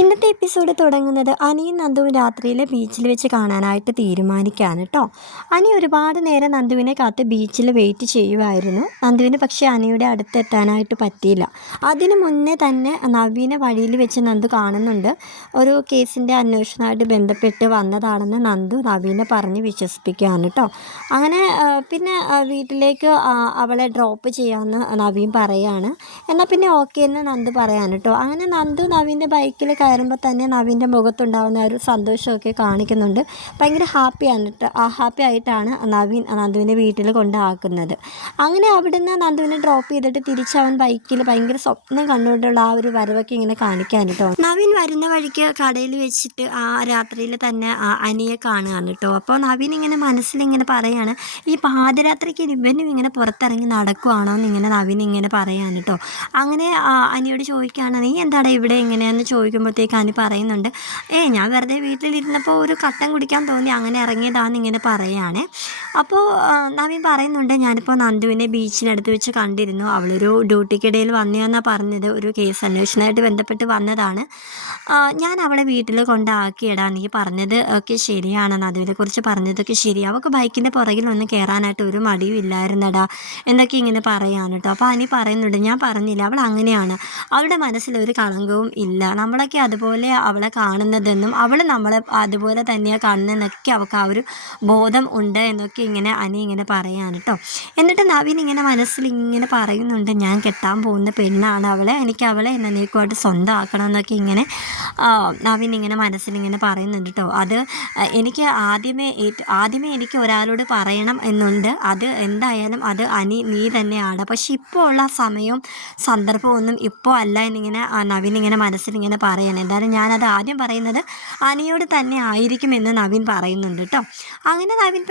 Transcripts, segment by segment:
ഇന്നത്തെ എപ്പിസോഡ് തുടങ്ങുന്നത് അനിയും നന്ദുവും രാത്രിയിൽ ബീച്ചിൽ വെച്ച് കാണാനായിട്ട് തീരുമാനിക്കുകയാണ് കേട്ടോ. അനി ഒരുപാട് നേരം നന്ദുവിനെ കാത്ത് ബീച്ചിൽ വെയിറ്റ് ചെയ്യുമായിരുന്നു. നന്ദുവിന് പക്ഷേ അനിയുടെ അടുത്തെത്താനായിട്ട് പറ്റിയില്ല. അതിനു മുന്നേ തന്നെ നവീനെ വഴിയിൽ വെച്ച് നന്ദു കാണുന്നുണ്ട്. ഒരു കേസിൻ്റെ അന്വേഷണമായിട്ട് ബന്ധപ്പെട്ട് വന്നതാണെന്ന് നന്ദു നവീനെ പറഞ്ഞ് വിശ്വസിപ്പിക്കുകയാണ് കേട്ടോ. അങ്ങനെ പിന്നെ വീട്ടിലേക്ക് അവളെ ഡ്രോപ്പ് ചെയ്യാമെന്ന് നവീൻ പറയുകയാണ്. എന്നാൽ പിന്നെ ഓക്കെ എന്ന് നന്ദു പറയാണ് കേട്ടോ. അങ്ങനെ നന്ദു നവീൻ്റെ ബൈക്കിൽ കയറുമ്പോൾ തന്നെ നവീൻ്റെ മുഖത്തുണ്ടാകുന്ന ഒരു സന്തോഷമൊക്കെ കാണിക്കുന്നുണ്ട്. ഭയങ്കര ഹാപ്പിയാണ് കേട്ടോ. ഹാപ്പി ആയിട്ടാണ് നവീൻ നന്ദുവിനെ വീട്ടിൽ കൊണ്ടാക്കുന്നത്. അങ്ങനെ അവിടുന്ന് നന്ദുവിനെ ഡ്രോപ്പ് ചെയ്തിട്ട് തിരിച്ച് അവൻ ബൈക്കിൽ ഭയങ്കര സ്വപ്നം കണ്ടുകൊണ്ടുള്ള ആ ഒരു വരവൊക്കെ ഇങ്ങനെ കാണിക്കാൻ കേട്ടോ. നവീൻ വരുന്ന വഴിക്ക് കടയിൽ വെച്ചിട്ട് ആ രാത്രിയിൽ തന്നെ അനിയെ കാണുകയാണ് കേട്ടോ. അപ്പോൾ നവീൻ ഇങ്ങനെ മനസ്സിലിങ്ങനെ പറയാണ്, ഈ പാതിരാത്രിക്ക് ഇവനും ഇങ്ങനെ പുറത്തിറങ്ങി നടക്കുവാണോ എന്നിങ്ങനെ നവീൻ ഇങ്ങനെ പറയാണ് കേട്ടോ. അങ്ങനെ അനിയോട് ചോദിക്കുകയാണ്, നീ എന്താണ് ഇവിടെ ഇങ്ങനെയെന്ന് ചോദിക്കുമ്പോഴത്തേക്ക് അനി പറയുന്നുണ്ട്, ഞാൻ വെറുതെ വീട്ടിലിരുന്നപ്പോൾ ഒരു കട്ടൻ കുടിക്കാൻ തോന്നി അങ്ങനെ ഇറങ്ങിയതാണെന്ന് ഇങ്ങനെ പറയുകയാണ്. അപ്പോൾ നവീൻ പറയുന്നുണ്ട്, ഞാനിപ്പോൾ നന്ദുവിനെ ബീച്ചിനടുത്ത് വെച്ച് കണ്ടിരുന്നു. അവളൊരു ഡ്യൂട്ടിക്കിടയിൽ വന്നതെന്നാണ് പറഞ്ഞത്. ഒരു കേസ് അന്വേഷണമായിട്ട് ബന്ധപ്പെട്ട് വന്നതാണ്. ഞാൻ അവളെ വീട്ടിൽ കൊണ്ടാക്കിയിടാം. നീ പറഞ്ഞത് ഒക്കെ ശരിയാണ്, നന്ദുവിനെക്കുറിച്ച് പറഞ്ഞതൊക്കെ ശരി. അവൾക്ക് ബൈക്കിൻ്റെ പുറകിൽ ഒന്ന് കയറാനായിട്ട് ഒരു മടിയും ഇല്ലായിരുന്നടാ എന്നൊക്കെ ഇങ്ങനെ പറയാൻ കേട്ടോ. അപ്പോൾ അനി പറയുന്നുണ്ട്, ഞാൻ പറഞ്ഞില്ല, അവൾ അങ്ങനെയാണ്, അവളുടെ മനസ്സിലൊരു കളങ്കവും ഇല്ല. നമ്മളൊക്കെ അതുപോലെ അവളെ കാണുന്നതെന്നും അവൾ നമ്മളെ അതുപോലെ തന്നെയാണ് കാണുന്നതെന്നൊക്കെ അവൾക്ക് ആ ഒരു ബോധം ഉണ്ട് എന്നൊക്കെ ഇങ്ങനെ അനി ഇങ്ങനെ പറയാൻ കേട്ടോ. എന്നിട്ട് നവീൻ ഇങ്ങനെ മനസ്സിൽ ഇങ്ങനെ പറയുന്നുണ്ട്, ഞാൻ കെട്ടാൻ പോകുന്ന പെണ്ണാണ് അവളെ, എനിക്ക് അവളെ എന്നേക്കുമായിട്ട് സ്വന്തമാക്കണമെന്നൊക്കെ ഇങ്ങനെ നവീൻ ഇങ്ങനെ മനസ്സിലിങ്ങനെ പറയുന്നുണ്ട് കേട്ടോ. അത് എനിക്ക് ആദ്യമേ എനിക്ക് ഒരാളോട് പറയണം എന്നുണ്ട്. അത് എന്തായാലും അത് അനി നീ തന്നെയാണ്. പക്ഷെ ഇപ്പോൾ ഉള്ള സമയവും സന്ദർഭവും ഒന്നും ഇപ്പോൾ അല്ല എന്നിങ്ങനെ നവീൻ ഇങ്ങനെ മനസ്സിലിങ്ങനെ പറയണം. എന്തായാലും ഞാനത് ആദ്യം പറയുന്നത് അനിയോട് തന്നെ ആയിരിക്കുമെന്ന് നവീൻ പറയുന്നുണ്ട് കേട്ടോ. അങ്ങനെ നവീൻ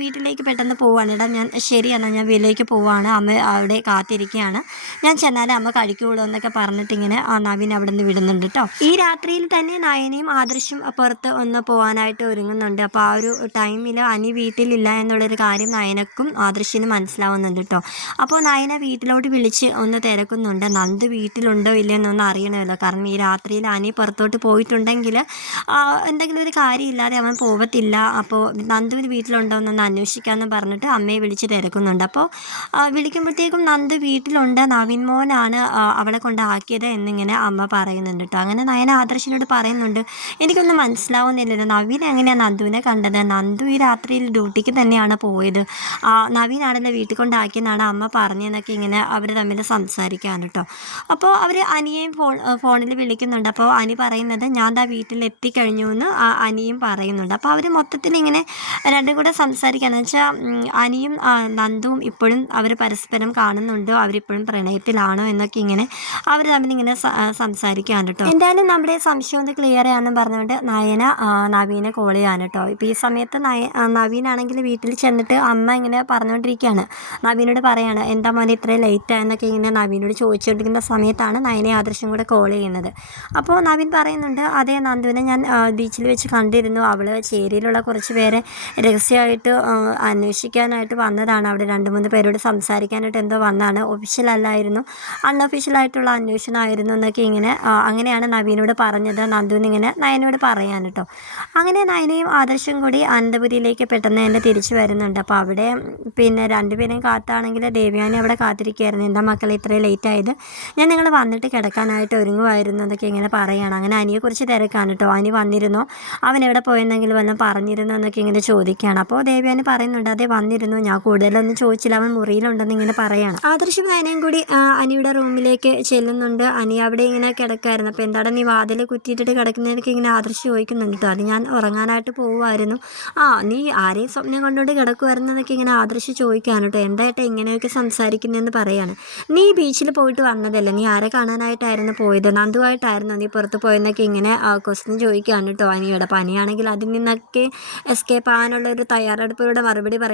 വീട്ടിലേക്ക് പെട്ടെന്ന് പോവുകയാണ്. എടാ ഞാൻ ശരിയെന്നാൽ ഞാൻ വീട്ടിലേക്ക് പോവുകയാണ്, അമ്മ അവിടെ കാത്തിരിക്കുകയാണ്, ഞാൻ ചെന്നാലേ അമ്മ കഴിക്കുകയുള്ളൂ എന്നൊക്കെ പറഞ്ഞിട്ടിങ്ങനെ നവീൻ അവിടെ നിന്ന് വിടുന്നുണ്ട് കേട്ടോ. ഈ രാത്രിയിൽ തന്നെ നയനയും ആദർശും പുറത്ത് ഒന്ന് പോകാനായിട്ട് ഒരുങ്ങുന്നുണ്ട്. അപ്പോൾ ആ ഒരു ടൈമിൽ അനി വീട്ടിലില്ല എന്നുള്ളൊരു കാര്യം നയനക്കും ആദർശിനും മനസ്സിലാവുന്നുണ്ട് കേട്ടോ. അപ്പോൾ നയന വീട്ടിലോട്ട് വിളിച്ച് ഒന്ന് തിരക്കുന്നുണ്ട്. നന്ദു വീട്ടിലുണ്ടോ ഇല്ലയെന്നൊന്നും അറിയണമല്ലോ. കാരണം ഈ രാത്രിയിൽ അനി പുറത്തോട്ട് പോയിട്ടുണ്ടെങ്കിൽ എന്തെങ്കിലും ഒരു കാര്യമില്ലാതെ അവൻ പോകത്തില്ല. അപ്പോൾ നന്ദുവിന് വീട്ടിലുണ്ടോ എന്നൊന്ന് അന്വേഷിക്കാമെന്ന് പറഞ്ഞിട്ട് അമ്മയെ വിളിച്ച് തിരക്കുന്നുണ്ട്. അപ്പോൾ വിളിക്കുമ്പോഴത്തേക്കും നന്ദു വീട്ടിലുണ്ട്, നവീൻ മോനാണ് അവളെ കൊണ്ടാക്കിയത് എന്നിങ്ങനെ അമ്മ പറയുന്നുണ്ട് കേട്ടോ. അങ്ങനെ നയന ആദർശിനോട് പറയുന്നുണ്ട്, എനിക്കൊന്നും മനസ്സിലാവുന്നില്ലല്ലോ, നവീൻ എങ്ങനെയാണ് നന്ദുവിനെ കണ്ടത്? നന്ദു ഈ രാത്രിയിൽ ഡ്യൂട്ടിക്ക് തന്നെയാണ് പോയത്, നവീനാണല്ലോ വീട്ടിൽ കൊണ്ടാക്കിയെന്നാണ് അമ്മ പറഞ്ഞതെന്നൊക്കെ ഇങ്ങനെ അവർ തമ്മിൽ സംസാരിക്കുകയാണ് കേട്ടോ. അപ്പോൾ അവർ അനിയെയും ഫോണിൽ വിളിക്കുന്നുണ്ട്. അപ്പോൾ അനി പറയുന്നത്, ഞാൻ ദാ വീട്ടിൽ എത്തിക്കഴിഞ്ഞു എന്ന് അനിയും പറയുന്നുണ്ട്. അപ്പോൾ അവർ മൊത്തത്തിൽ ഇങ്ങനെ രണ്ടും കൂടെ സംസാരിക്കുകയെന്ന് വെച്ചാൽ അനിയും നന്ദുവും ഇപ്പോഴും അവർ പരസ്പരം കാണുന്നുണ്ടോ, അവരിപ്പോഴും പ്രണയത്തിലാണോ എന്നൊക്കെ ഇങ്ങനെ അവർ തമ്മിലിങ്ങനെ സംസാരിക്കുകയാണ് കേട്ടോ. എന്തായാലും നമ്മുടെ സംശയം ഒന്ന് ക്ലിയർ ചെയ്യാമെന്ന് പറഞ്ഞുകൊണ്ട് നയന നവീനെ കോൾ ചെയ്യാണ് കേട്ടോ. ഇപ്പോൾ ഈ സമയത്ത് നവീനാണെങ്കിൽ വീട്ടിൽ ചെന്നിട്ട് അമ്മ ഇങ്ങനെ പറഞ്ഞുകൊണ്ടിരിക്കുകയാണ്. നവീനോട് പറയാണ്, എന്താ മോനെ ഇത്രയും ലേറ്റായെന്നൊക്കെ ഇങ്ങനെ നവീനോട് ചോദിച്ചുകൊണ്ടിരിക്കുന്ന സമയത്താണ് നയനെ ആദർശം കൂടെ കോൾ ചെയ്യുന്നത്. അപ്പോൾ നവീൻ പറയുന്നുണ്ട്, അതേ നന്ദുവിനെ ഞാൻ ബീച്ചിൽ വെച്ച് കണ്ടിരുന്നു, അവൾ ചേരിയിലുള്ള കുറച്ച് പേരെ രഹസ്യമായിട്ട് അന്വേഷിക്കാനായിട്ട് വന്നതാണ്, അവിടെ 2-3 പേരോട് സംസാരിക്കാനായിട്ട് എന്തോ വന്നതാണ്, ഒഫീഷ്യൽ അല്ലായിരുന്നു, അൺഒഫീഷ്യലായിട്ടുള്ള അന്വേഷണമായിരുന്നു എന്നൊക്കെ ഇങ്ങനെ അങ്ങനെയാണ് നവീനോട് പറഞ്ഞത് നന്ദുവിനിങ്ങനെ നയനോട് പറയാൻ കേട്ടോ. അങ്ങനെ നയനയും ആദർശം കൂടി അനന്തപുരിയിലേക്ക് പെട്ടെന്ന് തന്നെ തിരിച്ചു വരുന്നുണ്ട്. അപ്പോൾ അവിടെ പിന്നെ 2 പേരെയും കാത്താണെങ്കിൽ ദേവയാനി അവിടെ കാത്തിരിക്കുകയായിരുന്നു. എന്താ മക്കളെ ഇത്രയും ലേറ്റ് ആയത്? ഞാൻ നിങ്ങൾ വന്നിട്ട് കിടക്കാനായിട്ട് ഒരുങ്ങുമായിരുന്നു എന്നൊക്കെ ഇങ്ങനെ പറയുകയാണ്. അങ്ങനെ അനിയെക്കുറിച്ച് തിരക്കാണ് കേട്ടോ. അനി വന്നിരുന്നോ, അവൻ എവിടെ പോയെന്നെങ്കിലും വല്ലതും പറഞ്ഞിരുന്നോ എന്നൊക്കെ ഇങ്ങനെ ചോദിക്കുകയാണ്. അപ്പോൾ ദേവയാനി പറയുന്നുണ്ട്, അതേ വന്നിരുന്നു, ഞാൻ കൂടുതലൊന്നും ചോദിച്ചില്ല, അവൻ മുറിയിലുണ്ടെന്ന് ഇങ്ങനെ പറയുകയാണ്. ആദർശം നയനയും കൂടി അനിയുടെ റൂമിലേക്ക് ചെല്ലുന്നുണ്ട്. അനി അവിടെ ഇങ്ങനെ കിടക്കായിരുന്നു. അപ്പോൾ എന്താണ് നീ വാതിൽ കുറ്റിയിട്ടിട്ട് കിടക്കുന്നതൊക്കെ ഇങ്ങനെ ആദർശം ചോദിക്കുന്നുണ്ട് കേട്ടോ. അത് ഞാൻ ഉറങ്ങാനായിട്ട് പോവുമായിരുന്നു. നീ ആരെയും സ്വപ്നം കൊണ്ടുകൊണ്ട് കിടക്കുമായിരുന്നു എന്നൊക്കെ ഇങ്ങനെ ആദർശം ചോദിക്കുകയാണ് കേട്ടോ. എന്തായിട്ടാ ഇങ്ങനെയൊക്കെ സംസാരിക്കുന്നതെന്ന് പറയാണ്. നീ ബീച്ചിൽ പോയിട്ട് വന്നതല്ലേ, നീ ആരെ കാണാനായിട്ടായിരുന്നു പോയത്? നന്ദുവായിട്ടായിരുന്നു നീ പുറത്ത് പോയെന്നൊക്കെ ഇങ്ങനെ ക്വസ്റ്റ്യൻ ചോദിക്കുകയാണ് കേട്ടോ അനിയോട്. അപ്പോൾ അനിയാണെങ്കിൽ അതിൽ നിന്നൊക്കെ എസ്കേപ്പ് ആകാനുള്ള ഒരു തയ്യാറെടുപ്പിലൂടെ മറുപടി പറയാം.